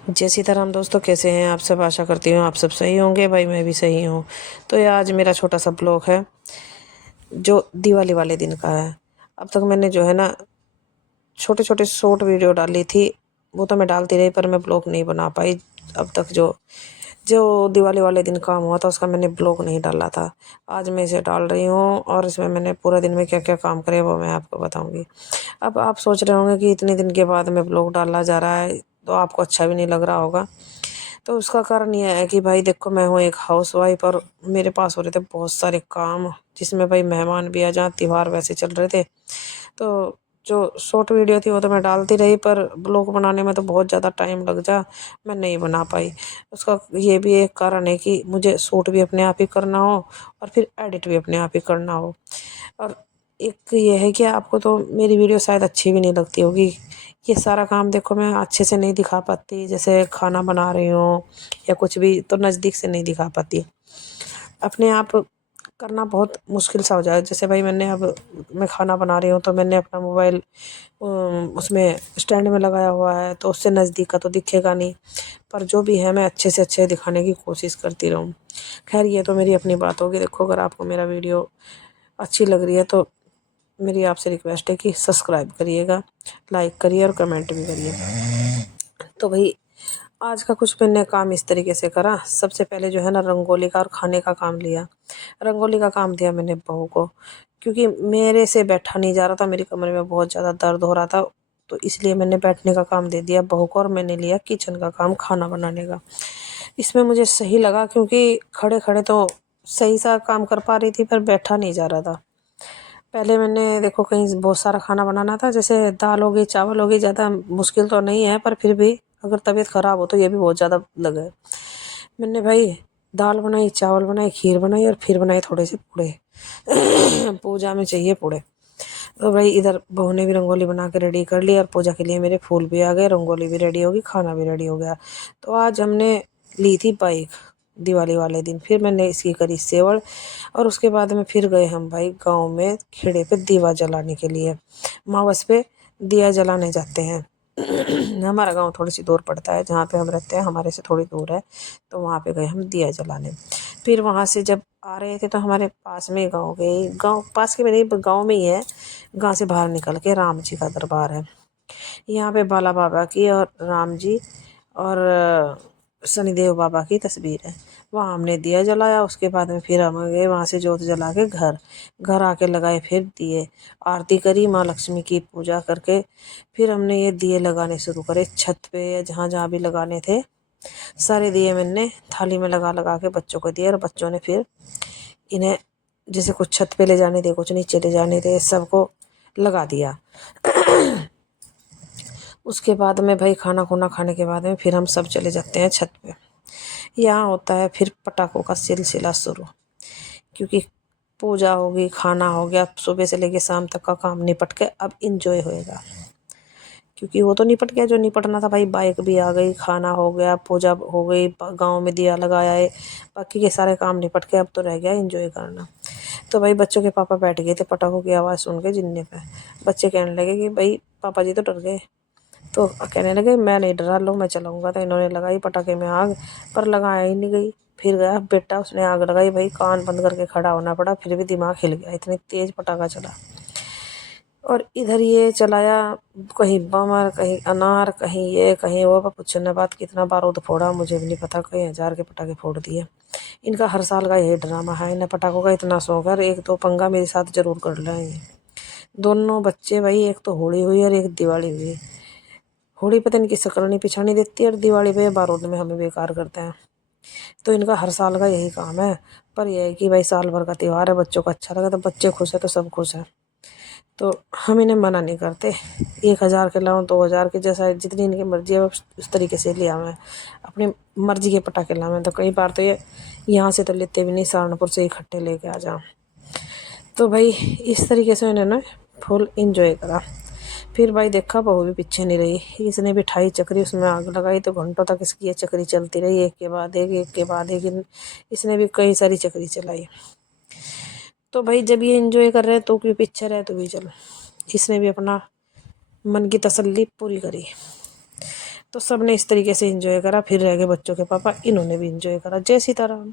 जय सीताराम दोस्तों, कैसे हैं आप सब। आशा करती हूँ आप सब सही होंगे। भाई मैं भी सही हूँ। तो ये आज मेरा छोटा सा ब्लॉग है जो दिवाली वाले दिन का है। अब तक मैंने जो है ना छोटे छोटे शॉर्ट वीडियो डाली थी, वो तो मैं डालती रही पर मैं ब्लॉग नहीं बना पाई। अब तक जो जो दिवाली वाले दिन काम हुआ था उसका मैंने ब्लॉग नहीं डाला था। आज मैं इसे डाल रही हूँ और इसमें मैंने पूरा दिन में क्या क्या काम करे वो मैं आपको बताऊंगी। अब आप सोच रहे होंगे कि इतने दिन के बाद में ब्लॉग डाला जा रहा है तो आपको अच्छा भी नहीं लग रहा होगा। तो उसका कारण यह है कि भाई देखो, मैं हूँ एक हाउस वाइफ और मेरे पास हो रहे थे बहुत सारे काम, जिसमें भाई मेहमान भी आ जा, त्योहार वैसे चल रहे थे। तो जो शॉर्ट वीडियो थी वो तो मैं डालती रही, पर ब्लॉग बनाने में तो बहुत ज़्यादा टाइम लग जा, मैं नहीं बना पाई। उसका ये भी एक कारण है कि मुझे शूट भी अपने आप ही करना हो और फिर एडिट भी अपने आप ही करना हो। और एक ये है कि आपको तो मेरी वीडियो शायद अच्छी भी नहीं लगती होगी। ये सारा काम देखो मैं अच्छे से नहीं दिखा पाती, जैसे खाना बना रही हूँ या कुछ भी तो नज़दीक से नहीं दिखा पाती। अपने आप करना बहुत मुश्किल सा हो जाए। जैसे भाई मैं खाना बना रही हूँ तो मैंने अपना मोबाइल उसमें स्टैंड में लगाया हुआ है, तो उससे नज़दीक का तो दिखेगा नहीं। पर जो भी है मैं अच्छे से अच्छे दिखाने की कोशिश करती रहूँ। खैर ये तो मेरी अपनी बात होगी। देखो, अगर आपको मेरा वीडियो अच्छी लग रही है तो मेरी आपसे रिक्वेस्ट है कि सब्सक्राइब करिएगा, लाइक करिए और कमेंट भी करिए। तो भाई आज का कुछ मैंने काम इस तरीके से करा। सबसे पहले जो है ना रंगोली का और खाने का काम लिया। रंगोली का काम दिया मैंने बहू को, क्योंकि मेरे से बैठा नहीं जा रहा था, मेरी कमर में बहुत ज़्यादा दर्द हो रहा था। तो इसलिए मैंने बैठने का काम दे दिया बहू को और मैंने लिया किचन का काम, खाना बनाने का। इसमें मुझे सही लगा क्योंकि खड़े खड़े तो सही सा काम कर पा रही थी पर बैठा नहीं जा रहा था। पहले मैंने देखो कहीं बहुत सारा खाना बनाना था, जैसे दाल हो गई, चावल हो गई। ज़्यादा मुश्किल तो नहीं है पर फिर भी अगर तबीयत ख़राब हो तो ये भी बहुत ज़्यादा लगे। मैंने भाई दाल बनाई, चावल बनाए, खीर बनाई और फिर बनाए थोड़े से पूड़े। पूजा में चाहिए पूड़े। तो भाई इधर बहू ने भी रंगोली बना के रेडी कर ली और पूजा के लिए मेरे फूल भी आ गए, रंगोली भी रेडी होगी, खाना भी रेडी हो गया। तो आज हमने ली थी बाइक दिवाली वाले दिन। फिर मैंने इसकी करी सेवड़ और उसके बाद में फिर गए हम भाई गांव में खेड़े पे दीवा जलाने के लिए। मावस पे दिया जलाने जाते हैं। हमारा गांव थोड़ी सी दूर पड़ता है, जहाँ पे हम रहते हैं हमारे से थोड़ी दूर है। तो वहाँ पे गए हम दिया जलाने। फिर वहाँ से जब आ रहे थे तो हमारे पास में गांव गए, गांव पास के में नहीं गांव में ही है। गांव से बाहर निकल के राम जी का दरबार है। यहाँ पे बाला बाबा की और राम जी और शनिदेव बाबा की तस्वीर है। वहाँ हमने दिया जलाया। उसके बाद में फिर हम गए वहाँ से जोत जला के घर घर आके लगाए फिर दिए, आरती करी, माँ लक्ष्मी की पूजा करके फिर हमने ये दिए लगाने शुरू करे छत पे या जहाँ जहाँ भी लगाने थे। सारे दिए मैंने थाली में लगा लगा के बच्चों को दिए और बच्चों ने फिर इन्हें जैसे कुछ छत पे ले जाने थे, कुछ नीचे ले जाने थे, सबको लगा दिया। उसके बाद में भाई खाना खुना खाने के बाद में फिर हम सब चले जाते हैं छत पे। यहाँ होता है फिर पटाखों का सिलसिला शुरू, क्योंकि पूजा होगी, खाना हो गया, सुबह से लेके शाम तक का काम निपट के अब इंजॉय होएगा। क्योंकि वो तो निपट गया जो निपटना था भाई, बाइक भी आ गई, खाना हो गया, पूजा हो गई, गांव में दिया लगाया है, बाकी के सारे काम निपट के अब तो रह गया इंजॉय करना। तो भाई बच्चों के पापा बैठ गए थे पटाखों की आवाज़ सुन के जिन्ने पे। बच्चे कहने लगे कि भाई पापा जी तो डर गए। तो कहने लगे मैं नहीं डरा, लो मैं चलाऊंगा। तो इन्होंने लगाई पटाखे में आग, पर लगाया ही नहीं गई। फिर गया बेटा, उसने आग लगाई, भाई कान बंद करके खड़ा होना पड़ा, फिर भी दिमाग हिल गया, इतनी तेज पटाखा चला। और इधर ये चलाया, कहीं बमर, कहीं अनार, कहीं ये कहीं वो। पूछने बात कितना बारूद फोड़ा मुझे भी नहीं पता, कई हजार के पटाखे फोड़ दिए। इनका हर साल का यही ड्रामा है, इन्हें पटाखों का इतना शौक है। एक तो पंगा मेरे साथ जरूर कर लेंगे दोनों बच्चे भाई। एक तो होली हुई और एक दिवाली हुई। होली पे तो इनकी शक्ल नहीं पिछानी देती और दिवाली पे बारूद में हमें बेकार करते हैं। तो इनका हर साल का यही काम है। पर यह है कि भाई साल भर का त्यौहार है, बच्चों को अच्छा लगा तो बच्चे खुश है तो सब खुश है। तो हम इन्हें मना नहीं करते। 1,000 के लाऊं, 2,000 के, जैसा जितनी इनकी मर्जी है उस तरीके से लिया मैं अपनी मर्जी के पटाखे लाए। तो कई बार तो ये यहाँ से तो लेते भी नहीं, सहारनपुर से इकट्ठे लेके आ जाओ। तो भाई इस तरीके से इन्होंने फुल इंजॉय करा। फिर भाई देखा बहू भी पीछे नहीं रही, इसने भी ठाई चक्री, उसमें आग लगाई। तो घंटों तक इसकी ये चक्री चलती रही, एक के बाद एक के बाद एक। इसने भी कई सारी चक्री चलाई। तो भाई जब ये एंजॉय कर रहे हैं तो क्यों पीछे रहे, तो भी चल। इसने भी अपना मन की तसल्ली पूरी करी। तो सब ने इस तरीके से एंजॉय करा। फिर रह गए बच्चों के पापा, इन्होंने भी एंजॉय करा। जय सीताराम।